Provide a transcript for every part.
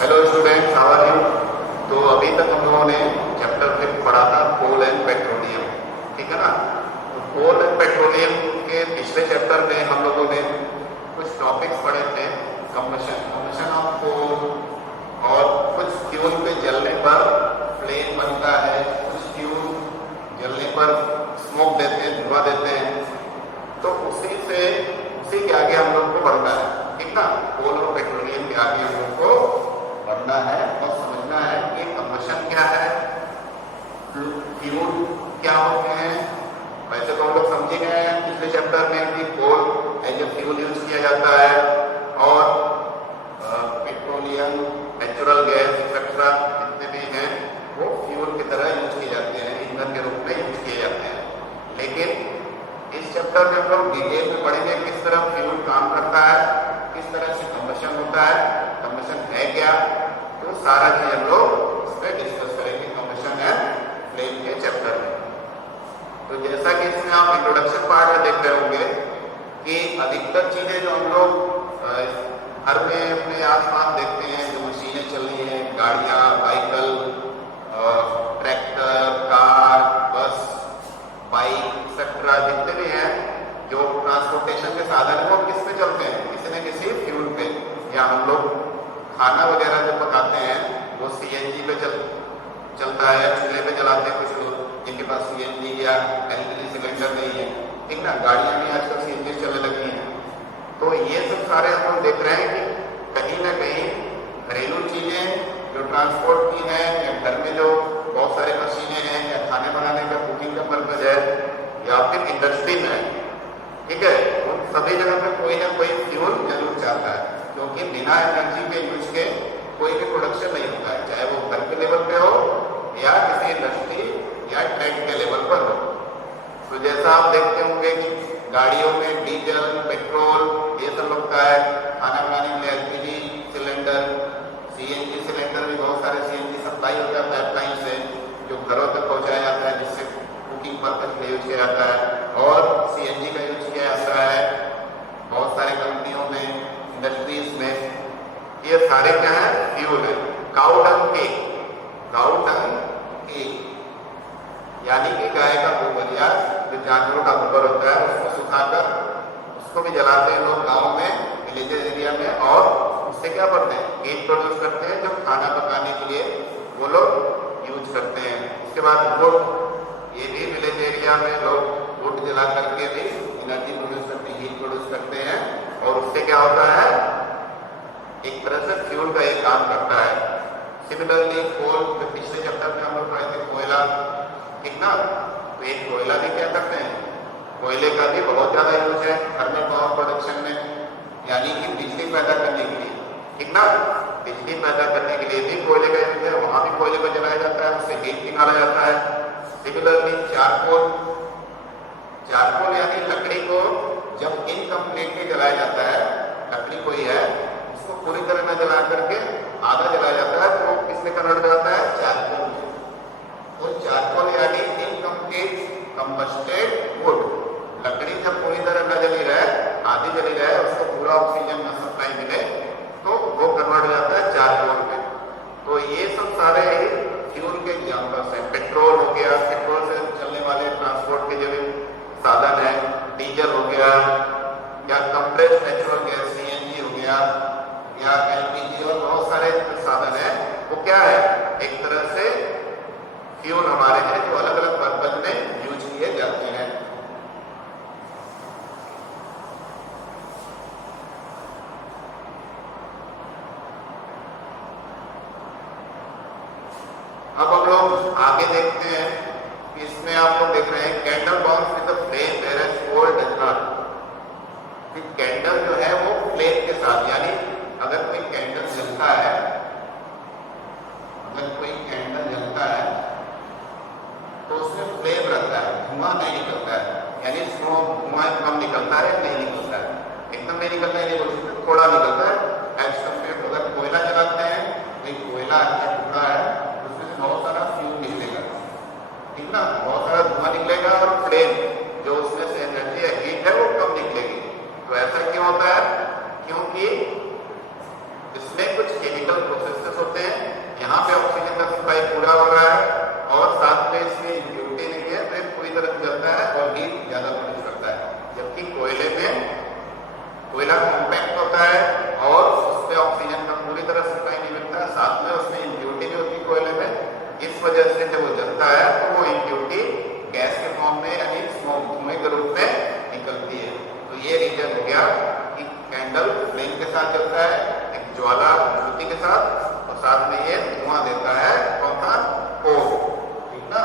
Hello students, how are you. तो अभी तक हम लोगों ने चैप्टर 5 पढ़ा था कोल एंड पेट्रोलियम, ठीक है ना। तो कोल एंड पेट्रोलियम के पिछले चैप्टर में हम लोगों ने कुछ टॉपिक्स पढ़े थे। कंबशन ऑफ कोल, और कुछ फ्यूल पे जलने पर फ्लेम बनता है, कुछ फ्यूल जलने पर स्मोक देते हैं, धुआं देते हैं। तो उसी के आगे हम लोग को बढ़ना है, ठीक ना। कोल और पेट्रोलियम के आगे हम लोग को बढ़ना है और समझना है कि कंबशन क्या है, फ्यूल क्या होते हैं। वैसे तो हम लोग समझे गए हैं पिछले चैप्टर में कि coal as a fuel use किया जाता है और पेट्रोलियम, नेचुरल गैस एक्सेट्रा जितने भी हैं वो फ्यूल की तरह यूज किए जाते हैं, ईंधन के रूप में यूज किए जाते हैं। लेकिन इस चैप्टर में हम लोग डिटेल में पढ़ेंगे किस तरह फ्यूल काम करता है, किस तरह से कंबशन होता है, कंबशन है क्या। तो सारा चीज हम लोग इस पर डिस्कस करेंगे कंबशन एंड फ्लेम के चैप्टर में। तो जैसा कि इसमें आप इंट्रोडक्शन पार्ट में देख रहे होंगे कि अधिकतर चीजें जो हम लोग घर में अपने आसपास देखते हैं, जो मशीनें चल रही हैं, गाड़ियां, व्हीकल, ट्रैक्टर, कार, बस, बाइक एक्सेट्रा जितने भी हैं जो ट्रांसपोर्टेशन के साधन है वो किस पे चलते हैं, किसी न किसी फ्यूल पे। या हम लोग खाना वगैरह जो पकाते हैं वो सीएनजी पे चलता है, चूल्हे पे जलाते हैं कुछ लोग जिनके पास सीएनजी या एलपीजी सिलेंडर नहीं है, ठीक ना। गाड़ियां भी आजकल सीएनजी चलने लगी हैं। तो ये सब सारे हम लोग देख रहे हैं कि कहीं ना कहीं घरेलू चीजें जो ट्रांसपोर्ट की हैं, या घर में जो बहुत सारे मशीनें हैं, या खाने बनाने का कुकिंग का पर्पज है, या फिर इंडस्ट्री में है, ठीक है, उन सभी जगह पे कोई ना कोई फ्यूल जरूर चाहता है। क्योंकि बिना एनर्जी के यूज के कोई भी प्रोडक्शन नहीं होता है, चाहे वो घर के लेवल पे हो या किसी इंडस्ट्री या ट्रैक के लेवल पर हो। तो जैसा आप देखते होंगे कि गाड़ियों में डीजल, पेट्रोल ये सब लगता है, खाना बनाने के लिए एलपीजी सिलेंडर, सीएनजी सिलेंडर भी बहुत सारे सीएनजी सप्लाई होता है पाइपलाइन से जो घरों तक पहुंचाया जाता है, जिससे कुकिंग पर्पज के लिए यूज किया जाता है। और सीएनजी का यूज किया जाता है बहुत सारे कंपनियों में, इंडस्ट्रीज में। ये सारे क्या है, फ्यूल है। काऊ डंग केक यानी कि गाय का गोबर या जो जानवरों का गोबर होता है उसको सुखाकर उसको भी जलाते हैं लोग गाँव में, विलेजेस एरिया में। और उससे क्या करते हैं, केक प्रोड्यूस करते हैं जो खाना पकाने के लिए वो लोग यूज करते हैं। उसके बाद वुड, ये भी विलेज एरिया में लोग वुड जला करके भी एनर्जी प्रोड्यूस करते हैं, हीट प्रोड्यूस करते हैं। और उससे क्या होता है, एक तरह से फ्यूल का एक काम करता है। सिमिलरली कोल, पिछले चैप्टर में हम लोग पढ़े थे कोयला, ठीक ना। तो एक कोयला भी क्या करते हैं, कोयले का भी बहुत ज्यादा यूज है थर्मल पावर प्रोडक्शन में, यानी कि बिजली पैदा करने के लिए, ठीक ना। बिजली पैदा करने के लिए भी कोयले का यूज है, वहां भी कोयले को जलाया जाता है, उससे हीट निकाला जाता है। सिमिलरली चारकोल यानी लकड़ी को जब इनकम्प्लीटली जलाया जाता है, लकड़ी कोई है उसको पूरी तरह न जला करके आधा जलाया जाता है, तो किसमें कन्वर्ट हो जाता है, चारकोल। तो चारकोल यानी इनकम्प्लीट कंबस्टेड वुड, लकड़ी जब पूरी तरह न जली रहे, आधी जली रहे, उसको पूरा ऑक्सीजन न सप्लाई मिले, तो वो कन्वर्ट हो जाता है चारकोल में। तो ये सब सारे फ्यूल के एग्जाम्पल्स हैं। पेट्रोल हो गया, पेट्रोल से चलने वाले ट्रांसपोर्ट के जो भी साधन है, डीजल हो गया, या कंप्रेस्ड नेचुरल गैस सीएनजी हो गया, या एलपीजी, और बहुत सारे साधन है। वो क्या है, एक तरह से फ्यूल हमारे हैं जो अलग अलग पर्पज में यूज किए जाते हैं। अब हम लोग आगे देखते हैं कि इसमें आप लोग देख रहे हैं candle burns with the flame whereas coal does not. Candle जो है वो फ्लेम के साथ, यानी अगर कोई कैंडल जलता है, तो उसमें फ्लेम रहता है, धुआं नहीं निकलता है। यानी धुआं कम निकलता है, नहीं निकलता है, एकदम नहीं निकलता है, नहीं, थोड़ा निकलता है एज कम्पेयर। अगर कोयला जलाते हैं, एक कोयला का टुकड़ा है, उसमें से बहुत सारा फ्यूल निकलेगा, ठीक ना, बहुत सारा धुआं निकलेगा, और फ्लेम जो उसमें से एनर्जी है, हीट है, वो कम निकलेगी। तो ऐसा क्यों होता है, क्योंकि इसमें कुछ केमिकल प्रोसेसेस ज्वाला ज्योति के साथ, और साथ में ये धुआं देता है कौन सा, कोल, ठीक ना।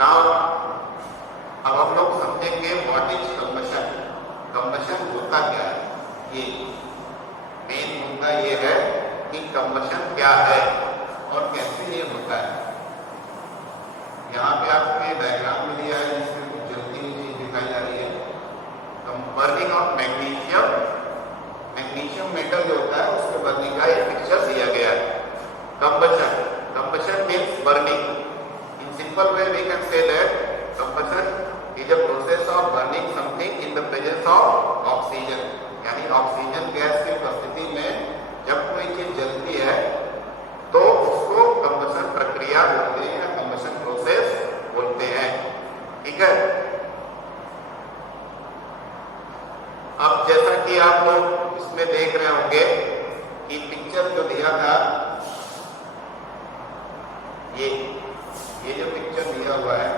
नाउ अब हम लोग समझेंगे व्हाट इज कंबशन। कंबशन होता क्या है, ये मेन मुद्दा ये है कि कंबशन क्या है और कैसे ये होता है। यहाँ पे आपको डायग्राम में दिया है जिसमें कुछ जलती हुई चीज दिखाई जा रही है। Burning of magnesium, magnesium metal जो होता है उसको बर्निंग का एक पिक्चर दिया गया है। Combustion, combustion means burning. In simple way we can say that combustion is a process of burning something in the presence of oxygen, यानी ऑक्सीजन गैस की उपस्थिति में जब कोई चीज जलती है तो उसको कंबशन प्रक्रिया बोलते हैं या कंबशन प्रोसेस बोलते हैं, ठीक है। अब जैसा कि आप लोग इसमें देख रहे होंगे कि पिक्चर जो दिया था, ये जो पिक्चर दिया हुआ है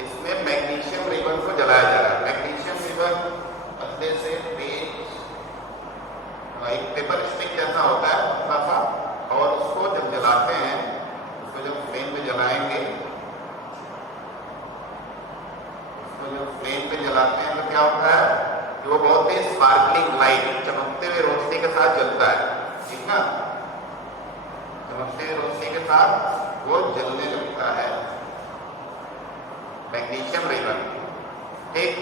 इसमें मैग्नीशियम रिबन को जलाया जा रहा है। मैग्नीशियम रिबन पतले से एक पेपर स्टिक जैसा होता है पतला सा, और उसको जब जलाते हैं, उसको जब फ्लेम में जलाएंगे, उसको जब फ्लेम में जलाते हैं तो क्या होता है कि वो बहुत ही स्पार्कलिंग लाइट, चमकते हुए रोशनी के साथ जलता है, ठीक ना। चमकते हुए रोशनी के साथ वो जलने लगता है मैग्नीशियम रिबन, ठीक।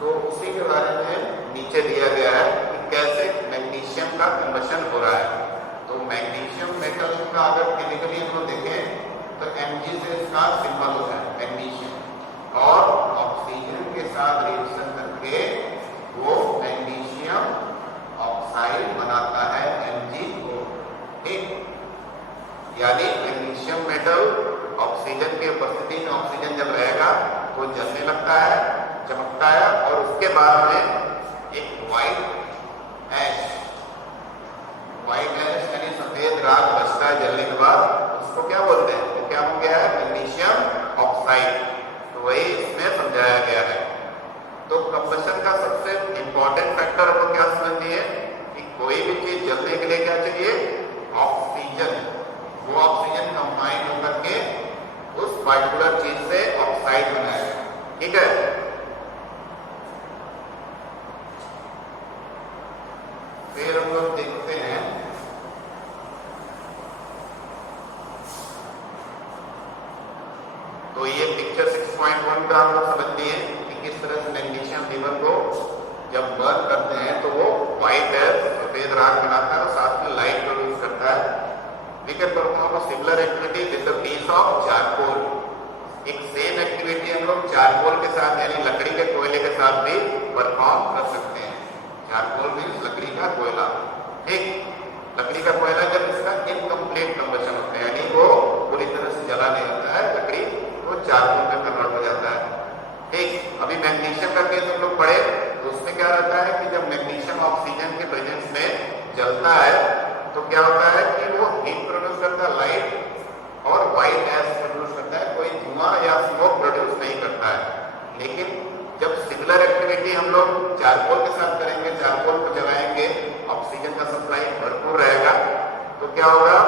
तो उसी के बारे में नीचे दिया गया है कि कैसे मैग्नीशियम का कंबशन हो रहा है। तो मैग्नीशियम मेटल का अगर केमिकली हम लोग देखें तो Mg से इसका सिंबल होता है मैग्नीशियम, और ऑक्सीजन के साथ रिएक्शन करके वो मैग्नीशियम ऑक्साइड बनाता है Mg, ठीक। यानी मैग्नीशियम मेटल ऑक्सीजन की उपस्थिति में, ऑक्सीजन जब रहेगा तो जलने लगता है, चमकता है, और उसके बाद में एक व्हाइट ऐश यानी सफेद राख बचता है जलने के बाद, उसको क्या बोलते हैं, तो क्या हो गया है, मैग्नीशियम ऑक्साइड। तो वही इसमें समझाया गया है। तो कंबशन का सबसे इंपॉर्टेंट फैक्टर हमको क्या समझनी है कि कोई भी चीज जलने के लिए क्या चाहिए, ऑक्सीजन। वो ऑक्सीजन कंबाइन होकर के उस पार्टिकुलर चीज से ऑक्साइड बनाएगा, ठीक है। फिर हम लोग देखते हैं तो ये पिक्चर 6.1 का हम लोग समझ लिए कि किस तरह से मैग्नीशियम रिबन को जब बर्न करते हैं तो वो व्हाइट है, सफेद राख बनाता है और साथ में लाइट प्रोड्यूस करता है। We can perform a similar activity with the piece of charcoal. एक सेम एक्टिविटी हम लोग चारकोल के साथ यानी लकड़ी के कोयले के साथ भी परफॉर्म कर सकते हैं। चारकोल मीन्स लकड़ी का कोयला, ठीक। लकड़ी का कोयला जब इसका इनकम्प्लीट कंबशन होता है यानी वो पूरी तरह से जला नहीं होता है लकड़ी, तो चारकोल में कन्वर्ट हो जाता है, ठीक। अभी मैग्नीशियम का केस हम लोग पढ़े तो उसमें क्या रहता है कि जब मैग्नीशियम ऑक्सीजन के प्रेजेंस में जलता है तो क्या होता है कि वो हीट प्रोड्यूस करता है, लाइट और व्हाइट गैस प्रोड्यूस करता है, कोई धुआं या स्मोक प्रोड्यूस नहीं करता है। लेकिन जब सिमिलर एक्टिविटी हम लोग चारकोल के साथ करेंगे, चारकोल को जलाएंगे, ऑक्सीजन का सप्लाई भरपूर रहेगा, तो क्या होगा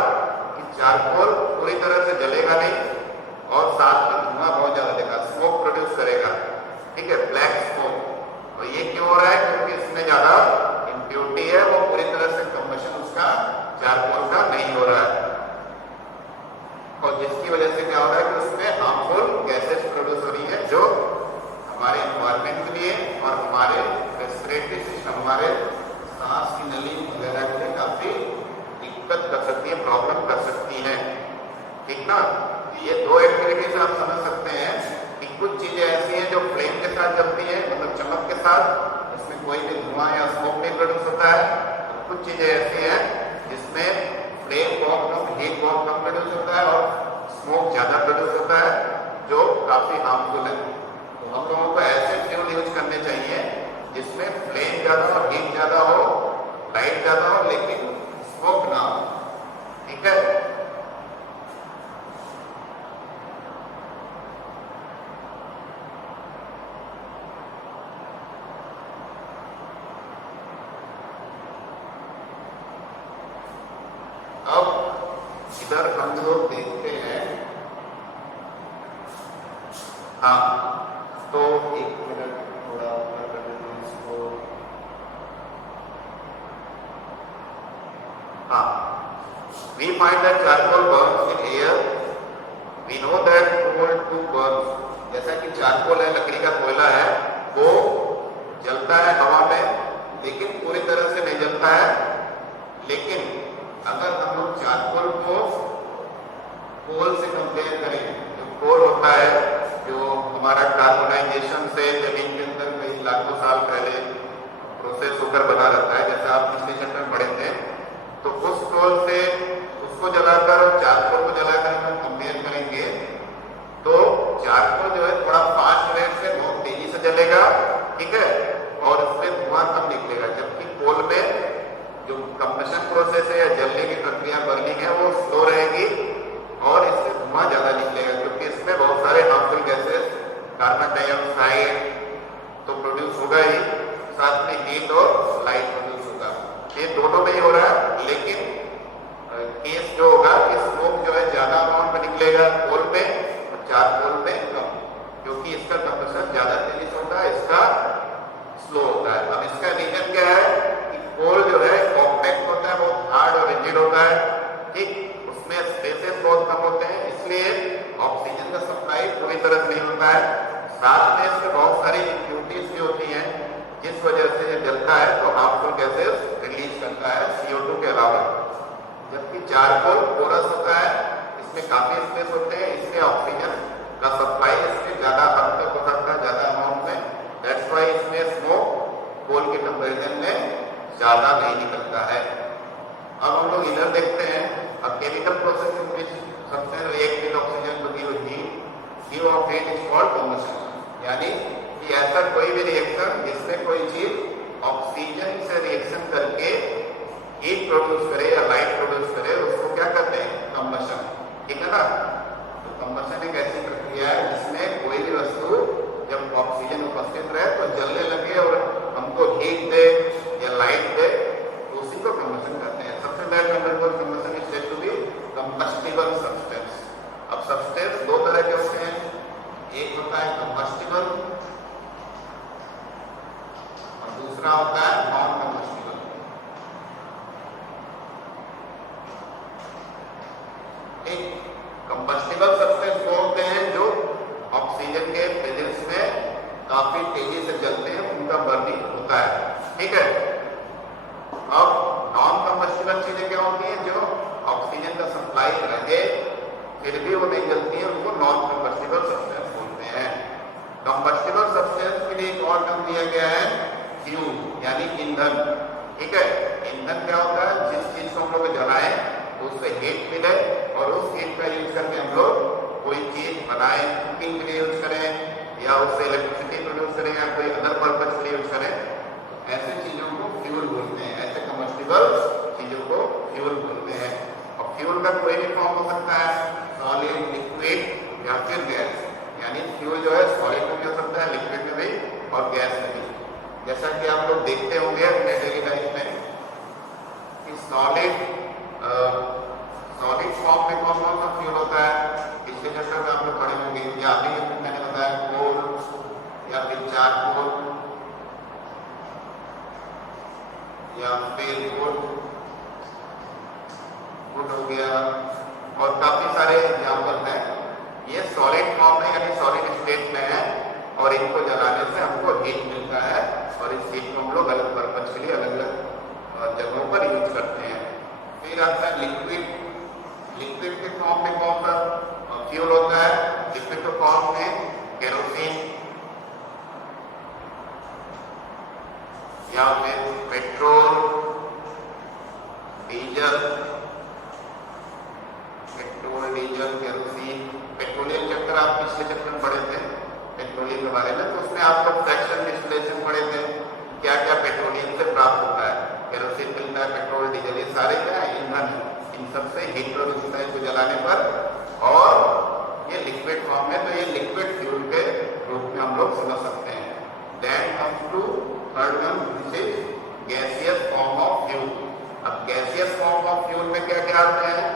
कि चारकोल पूरी तरह से जलेगा नहीं और साथ में धुआं बहुत ज्यादा देगा, स्मोक प्रोड्यूस करेगा, ठीक है, ब्लैक स्मोक। और ये क्यों हो रहा है, क्योंकि इसमें ज्यादा इम्प्योरिटी है, वो पूरी तरह से कंबशन उसका चारकोल का नहीं हो रहा है, और जिसकी वजह से क्या हो रहा है कि उसमें हार्मफुल गैसेस प्रोड्यूस हो रही है जो हमारे एनवायरमेंट के लिए और हमारे रेस्पिरेटरी सिस्टम, हमारे सांस की नली वगैरह के लिए काफी दिक्कत कर सकती है, प्रॉब्लम कर सकती है, ठीक ना। ये दो एक्टिविटीज आप समझ सकते हैं कि कुछ चीजें ऐसी हैं जो फ्लेम के साथ जलती हैं, मतलब चमक के साथ, इसमें कोई भी धुआं या स्मोक नहीं प्रोड्यूस होता है। तो कुछ चीजें ऐसी हैं जिसमें फ्लेम बहुत कम, हीट बहुत कम प्रोड्यूस होता है और स्मोक ज्यादा प्रोड्यूस होता है, जो काफी हार्मफुल है। तो हम लोगों को ऐसे फ्यूल यूज करने चाहिए जिसमें फ्लेम ज्यादा हो, हीट ज्यादा हो, लाइट ज्यादा हो, लेकिन स्मोक ना हो, ठीक है। इधर हम लोग देखते हैं, हाँ तो एक मिनट थोड़ा कर देते हैं इसको। हाँ, we find that charcoal burns in air. We know that coal to burns. जैसा कि चारकोल है, लकड़ी का कोयला है, वो जलता है हवा में, लेकिन पूरी तरह से नहीं जलता है। लेकिन अगर हम लोग चारकोल को कोल से कंपेयर करें, जो कोल होता है, जो हमारा कार्बोनाइजेशन से जमीन के अंदर कई लाखों साल पहले प्रोसेस होकर बना रहता है, जैसा आप पिछले चैप्टर में पढ़े थे, तो उस कोल से उसको जलाकर और चारकोल को जलाकर हम कंपेयर करेंगे तो चारकोल जो है थोड़ा फास्ट रेट से बहुत तेजी से जलेगा, ठीक है, और इसमें धुआं कम निकलेगा। जबकि कोल में जो कंबशन प्रोसेस है या जलने की प्रक्रिया बर्निंग है वो स्लो रहेगी और इससे धुआं ज्यादा निकलेगा, क्योंकि इसमें बहुत सारे हार्मफुल गैसेस, कार्बन डाइऑक्साइड तो प्रोड्यूस होगा ही, साथ में हीट और लाइट प्रोड्यूस होगा। ये दोनों में ही हो रहा है, लेकिन केस जो होगा कि स्मोक जो है ज्यादा अमाउंट में निकलेगा कोल में और चारकोल में कम, क्योंकि इसका कंबशन ज्यादा तेजी से होता है, इसका स्लो होता है। अब इसका रीजन क्या है कि कोल जो है कॉम्पैक्ट होता है, बहुत हार्ड और रिजिड होता है, ठीक, उसमें स्पेसेस बहुत कम होते हैं, इसलिए ऑक्सीजन का सप्लाई पूरी तरह से नहीं होता है। साथ में इसमें बहुत सारी इम्प्यूरिटीज भी होती हैं, जिस वजह से ये जलता है तो हार्मफुल गैसेस रिलीज करता है CO2 के अलावा। जबकि चारकोल पोरस होता है, इसमें काफी स्पेस होते हैं, इसलिए ऑक्सीजन का सप्लाई इसमें ज्यादा हद तक हो सकता है, ज्यादा अमाउंट में। दैट्स व्हाई इसमें स्मोक कोल के कंपैरिजन में ज्यादा नहीं निकलता है। अब हम लोग इधर देखते हैं, अब chemical process in which substance react with oxygen to give heat off heat is called combustion. यानी कि ऐसा कोई भी रिएक्शन जिसमें कोई चीज ऑक्सीजन से रिएक्शन करके हीट प्रोड्यूस करे या लाइट प्रोड्यूस करे, उसको क्या कहते हैं, कंबशन, ठीक है ना। तो कंबशन एक ऐसी प्रक्रिया है जिसमें कोई भी वस्तु जब ऑक्सीजन उपस्थित रहे तो जलने लगे और हमको हीट दे या लाइट दे, तो उसी को कंबशन कहते हैं। सबसे पहले combustion is said to be combustible substance. अब सब्सटेंस दो तरह के होते हैं, एक होता है कंबस्टिबल और दूसरा होता है नॉन कंबस्टिबल। कंबस्टिबल सब्सटेंस वो होते हैं जो ऑक्सीजन के प्रेजेंस में काफी तेजी से जलते हैं, उनका बर्निंग होता है, ठीक है। अब नॉन कंबस्टिबल चीजें क्या होती हैं, जो ऑक्सीजन का सप्लाई रहे फिर भी वो नहीं जलती है, उनको नॉन कंबस्टिबल सब्सटेंस बोलते हैं। कंबस्टिबल सब्सटेंस के लिए एक और नाम दिया गया है फ्यूल, यानी ईंधन, ठीक है। ईंधन क्या होता है, जिस चीज को हम लोग जलाएं तो उससे हीट मिले और उस हीट का यूज करके हम लोग कोई चीज बनाएं, कुकिंग के लिए यूज करें या उससे इलेक्ट्रिसिटी प्रोड्यूस करें या कोई अदर पर्पज के लिए यूज करें, ऐसे चीजों को फ्यूल बोलते हैं। ऐसे कंबस्टिबल चीजों को फ्यूल बोलते हैं। और फ्यूल का कोई भी फॉर्म हो सकता है, सॉलिड, लिक्विड या फिर गैस। यानी फ्यूल जो है सॉलिड में भी हो सकता है, लिक्विड में भी और गैस में भी। जैसा कि आप लोग देखते होंगे अपने डेली लाइफ में कि सॉलिड फॉर्म में कौन कौन सा फ्यूल होता है, पिछले चैप्टर में आप लोग पढ़े होंगे, या अभी मैंने बताया कोल या फिर चारकोल या फिर वुड हो गया, और काफी सारे एग्जाम्पल हैं। ये सॉलिड फॉर्म में यानी सॉलिड स्टेट में है और इनको जलाने से हमको हीट मिलता है और इस हीट को हम लोग अलग पर्पज के लिए अलग अलग जगहों पर यूज करते हैं। फिर आता है लिक्विड। लिक्विड के फॉर्म में कौन सा फ्यूल होता है, लिक्विड के फॉर्म में केरोसिन या फिर petrol, diesel, kerosene. Petroleum chapter आप पिछले चैप्टर में पढ़े थे पेट्रोलियम के बारे में, तो उसमें आप लोग फ्रैक्शन डिस्टिलेशन पढ़े थे, क्या क्या पेट्रोलियम से प्राप्त होता है, केरोसिन मिलता है, पेट्रोल, डीजल, ये सारे क्या है, ईंधन है। इन सबसे हीट प्रोड्यूस होता है इसको जलाने पर, और ये लिक्विड फॉर्म में, तो ये लिक्विड फ्यूल के रूप में हम लोग समझ सकते हैं। Then comes to third one, which is gaseous form of fuel. अब गैसियस फॉर्म ऑफ फ्यूल में क्या क्या आते हैं,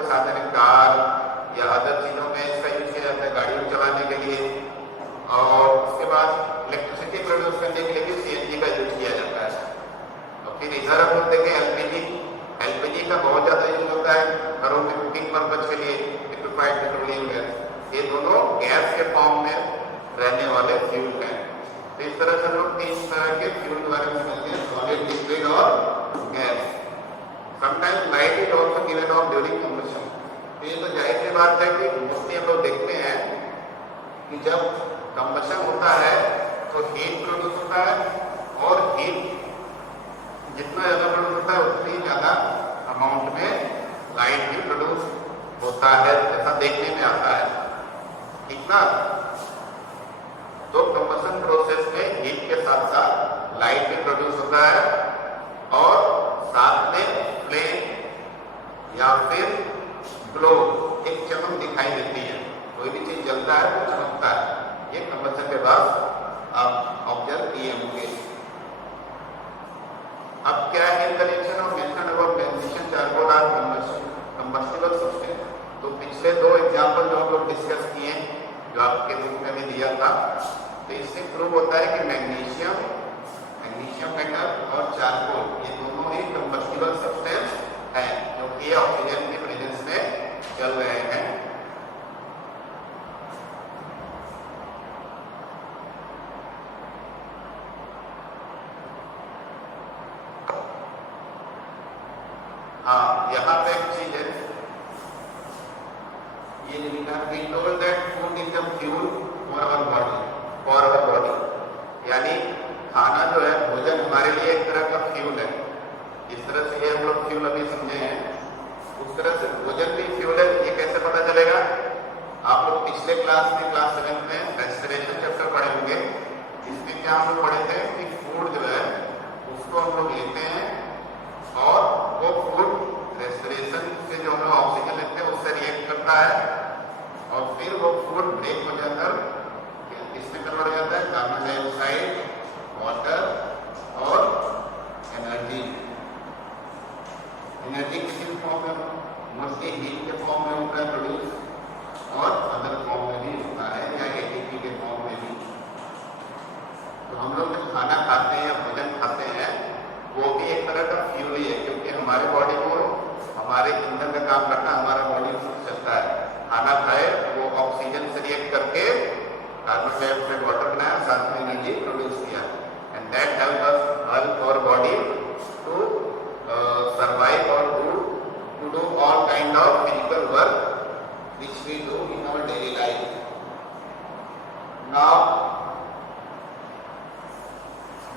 के साधन है, कार या अदर चीज़ों में इसका यूज किया जाता है, गाड़ियों चलाने के लिए। और उसके बाद इलेक्ट्रिसिटी प्रोड्यूस करने के लिए भी सीएनजी का यूज किया जाता है। और फिर इधर हम लोग देखें एलपीजी। एलपीजी का बहुत ज़्यादा यूज होता है घरों में कुकिंग पर्पज के लिए, लिक्विफाइड पेट्रोलियम गैस। ये दोनों गैस के फॉर्म में रहने वाले फ्यूल हैं। तो इस तरह से हम लोग 3 तरह के फ्यूल के बारे में समझते हैं, सॉलिड, लिक्विड और gas. Sometimes light is also given of during combustion. तो ये तो जाहिर सी बात है कि मोस्टली हम लोग देखते हैं कि जब कंबशन होता है तो हीट प्रोड्यूस होता है, और हीट जितना ज़्यादा प्रोड्यूस होता है उतनी ज़्यादा अमाउंट में लाइट भी प्रोड्यूस होता है, ऐसा देखने में आता है। ठीक ना? तो कंबशन प्रोसेस में हीट के साथ साथ लाइट भी प्रोड्यूस होता है, और साथ में फ्लेम या फिर ग्लो, एक चमक दिखाई देती है। कोई भी चीज जलता है तो चमकता है। ये कंबशन के बाद आप ऑब्जर्व किए होंगे। अब क्या है interaction of method of magnesium charcoal और कंबस्टिबल सब्सटेंस। तो पिछले 2 एग्जांपल जो हम लोग डिस्कस किए, जो आपके बुक में भी दिया था, तो इससे प्रूव होता है कि मैग्नीशियम मेटल और चारकोल ये दोनों ही कंबस्टिबल सब्सटेंस है, जो कि ऑक्सीजन के प्रेजेंस में चल रहे हैं। हाँ, यहाँ पे एक चीज है, ये लिखा है, we told that food is the fuel for our body, यानी खाना जो है, भोजन हमारे लिए एक तरह का फ्यूल है। इस तरह से ये हम लोग फ्यूल अभी समझे हैं, उस तरह से भोजन भी फ्यूल है। ये कैसे पता चलेगा? आप लोग पिछले क्लास 7 में रेस्पिरेशन चैप्टर पढ़े होंगे। इसमें क्या हम लोग पढ़े थे कि फूड जो है उसको हम लोग लेते हैं, और वो फूड रेस्पिरेशन से जो हम लोग ऑक्सीजन लेते हैं उससे रिएक्ट करता है, और फिर वो फूड ब्रेक हो जाकर इसमें कन्वर्ट हो जाता है कार्बन डाइऑक्साइड, वाटर और एनर्जी। एनर्जी किसी फॉर्म में, मोस्टली हीट के फॉर्म में होता है प्रोड्यूस, और अदर फॉर्म में भी होता है, या एटीपी के फॉर्म में भी। तो हम लोग जो खाना खाते हैं या भोजन खाते हैं वो भी एक तरह का फ्यूल ही है, क्योंकि हमारे बॉडी को हमारे ईंधन का काम करता है, हमारा बॉडी चलता है। खाना खाए वो ऑक्सीजन से रिएक्ट करके कार्बन डाइऑक्साइड, वाटर बनाया, साथ में एनर्जी प्रोड्यूस किया, and that help our body to survive और to do all kind of physical work which we do in our daily life. Now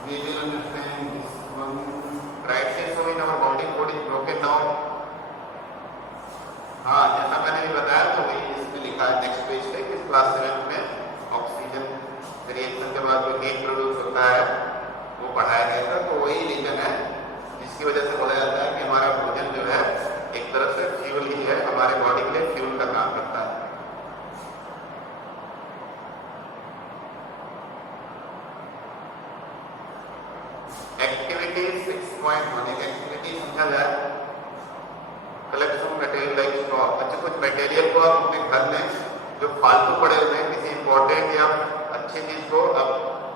we will understand this one. Right say so in our body code is broken down. हाँ, जैसा मैंने भी बताया, तो वही इसमें लिखा है नेक्स्ट पेज पे कि क्लास 7 में ऑक्सीजन रिएक्शन के बाद जो हीट प्रोड्यूस होता है वो पढ़ाया गया था। तो वही रीजन है जिसकी वजह से बोला जाता है कि हमारा भोजन जो है एक तरह से फ्यूल ही है, हमारे बॉडी के लिए फ्यूल का काम करता है। एक्टिविटी 6.1, एक एक्टिविटी समझा जाए, कलेक्शन मटेरियल लाइक स्ट्रॉ। अच्छा, कुछ मटेरियल को आप अपने घर में जो फालतू पड़े हुए हैं, किसी इंपॉर्टेंट या अच्छी चीज को आप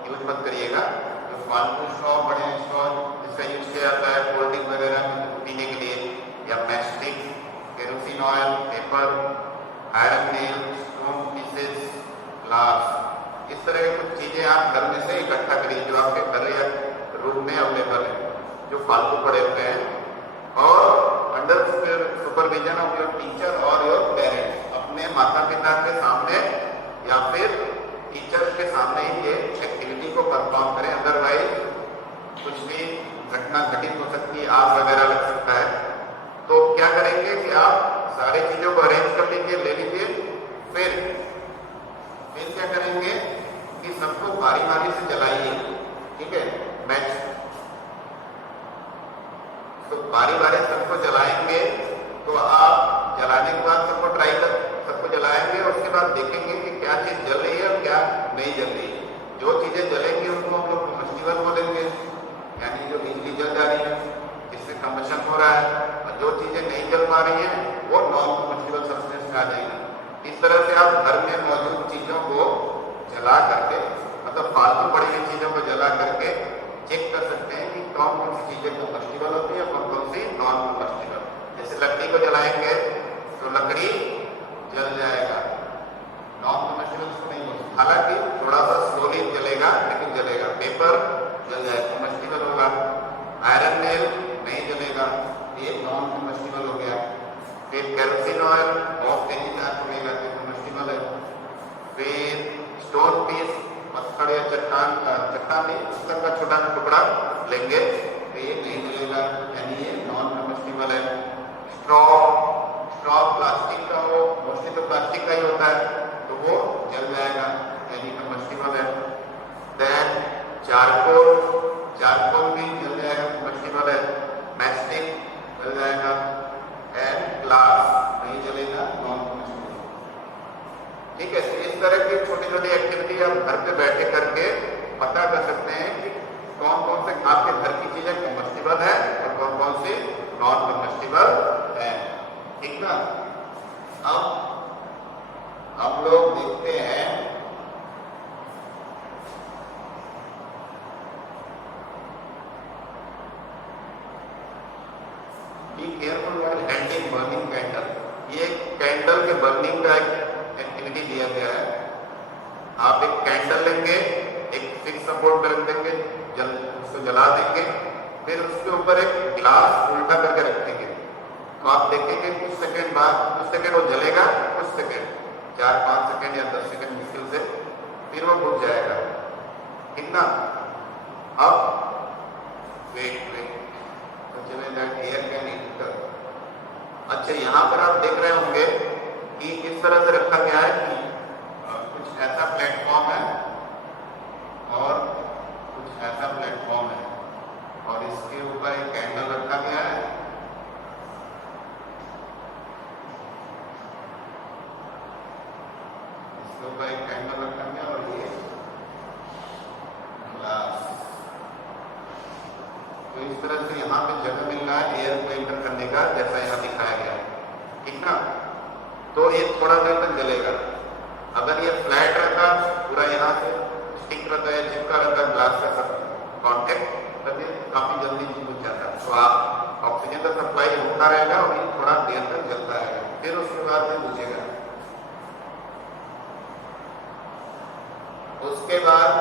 यूज मत करिएगा। जो फालतू स्ट्रॉ पड़े हैं, स्ट्रॉ जिसका यूज किया जाता है कोल्ड ड्रिंक वगैरह में पीने के लिए, या mastic, kerosene oil, paper, iron nail, stone pieces, glass, इस तरह की कुछ चीजें आप घर में से इकट्ठा करिए जो आपके घर या रूम में अवेलेबल है, जो फालतू पड़े हुए हैं, और under supervision of your teacher और योर पेरेंट्स, अपने माता पिता के सामने या फिर टीचर के सामने ही ये एक्टिविटी को परफॉर्म करें। अदरवाइज कुछ भी घटना घटित हो सकती है, आग वगैरह लग सकता है। तो क्या करेंगे कि आप सारी चीजों को अरेंज कर लीजिए, ले लीजिए, फिर क्या करेंगे कि सबको बारी बारी से जलाइए। ठीक है, मैच तो बारी बारी सबको जलाएंगे। तो आप जलाने के बाद सबको जलाएंगे, और उसके बाद देखेंगे कि क्या चीज जल रही है और क्या नहीं जल रही है। जो चीजें जलेंगी उनको हम लोग कम्बस्टिबल बोलेंगे, यानी जो बिजली जल जा रही है जिससे कंबशन हो रहा है, और जो चीजें नहीं जल पा रही है वो नॉन दिखा देगा। इस तरह से आप घर में मौजूद चीजों को जला करके, मतलब फालतू पड़ी हुई चीजों को जला करके चेक कर सकते हैं कि कौन कौन सी चीजें कंबस्टिबल होती है, कौन कौन सी नॉन कंबस्टिबल। जैसे लकड़ी को जलाएंगे तो लकड़ी जल जाएगा, नॉन कंबस्टिबल उसको नहीं बोलते, हालांकि थोड़ा सा स्लोली जलेगा लेकिन जलेगा। पेपर जल जाएगा, कंबस्टिबल होगा। आयरन नेल नहीं जलेगा, ये नॉन कंबस्टिबल हो गया। फिर केरोसिन ऑयल बहुत तेजी से आग लगेगा तो कंबस्टिबल है। फिर स्टोन पीस, पत्थर या चट्टान नहीं, पत्थर का छोटा टुकड़ा लेंगे तो ये नहीं जलेगा, यानी ये नॉन कंबस्टिबल है। स्ट्रॉ प्लास्टिक का हो, मोस्टली तो प्लास्टिक का ही होता है, तो वो जल जाएगा, यानी कंबस्टिबल है। देन चारकोल भी जल जाएगा, कंबस्टिबल है। मैस्टिक जल जाएगा। एंड ग्लास नहीं जलेगा, नॉन कंबस्टिबल। ठीक है, तो इस तरह की छोटी छोटी एक्टिविटी आप घर पे बैठे करके पता कर सकते हैं कि कौन कौन से आपके घर की चीजें कंबस्टिबल है और कौन कौन सी नॉन कंबस्टिबल है। ठीक ना। अब हम लोग देखते हैं careful while handling burning candle. ये कैंडल के बर्निंग का एक एक्टिविटी दिया गया है। आप एक कैंडल लेंगे, एक फिक्स सपोर्ट पर रख देंगे, उसको जला देंगे, फिर उसके ऊपर एक ग्लास उल्टा करके रखेंगे, तो आप देखेंगे कुछ सेकंड बाद, कुछ सेकंड वो जलेगा, कुछ सेकंड 4-5 सेकंड या 10 सेकंड मुश्किल से, फिर वो बुझ जाएगा। ठीक ना। अब वेट तो चले जाए एयर कैन हीटर। अच्छा, यहाँ पर आप देख रहे होंगे कि इस तरह से रखा गया है कि कुछ ऐसा प्लेटफॉर्म है और कुछ ऐसा प्लेटफॉर्म है और इसके ऊपर एक कैंडल रखा गया है। इसके ऊपर एक कैंडल रखा गया और ये ग्लास। तो इस तरह से यहाँ पे जगह मिल रहा है एयर को एंटर करने का, जैसा यहाँ दिखाया गया। ठीक ना। तो ये थोड़ा देर तक जलेगा। अगर ये फ्लैट रहता, पूरा यहाँ से स्टिक रहता है, चिपका रहता है ग्लास का सब कॉन्टेक्ट, तब ये काफी जल्दी बुझ जाता है। तो आप ऑक्सीजन का सप्लाई होता रहेगा और ये थोड़ा देर तक जलता रहेगा, फिर उसके बाद में बुझेगा। उसके बाद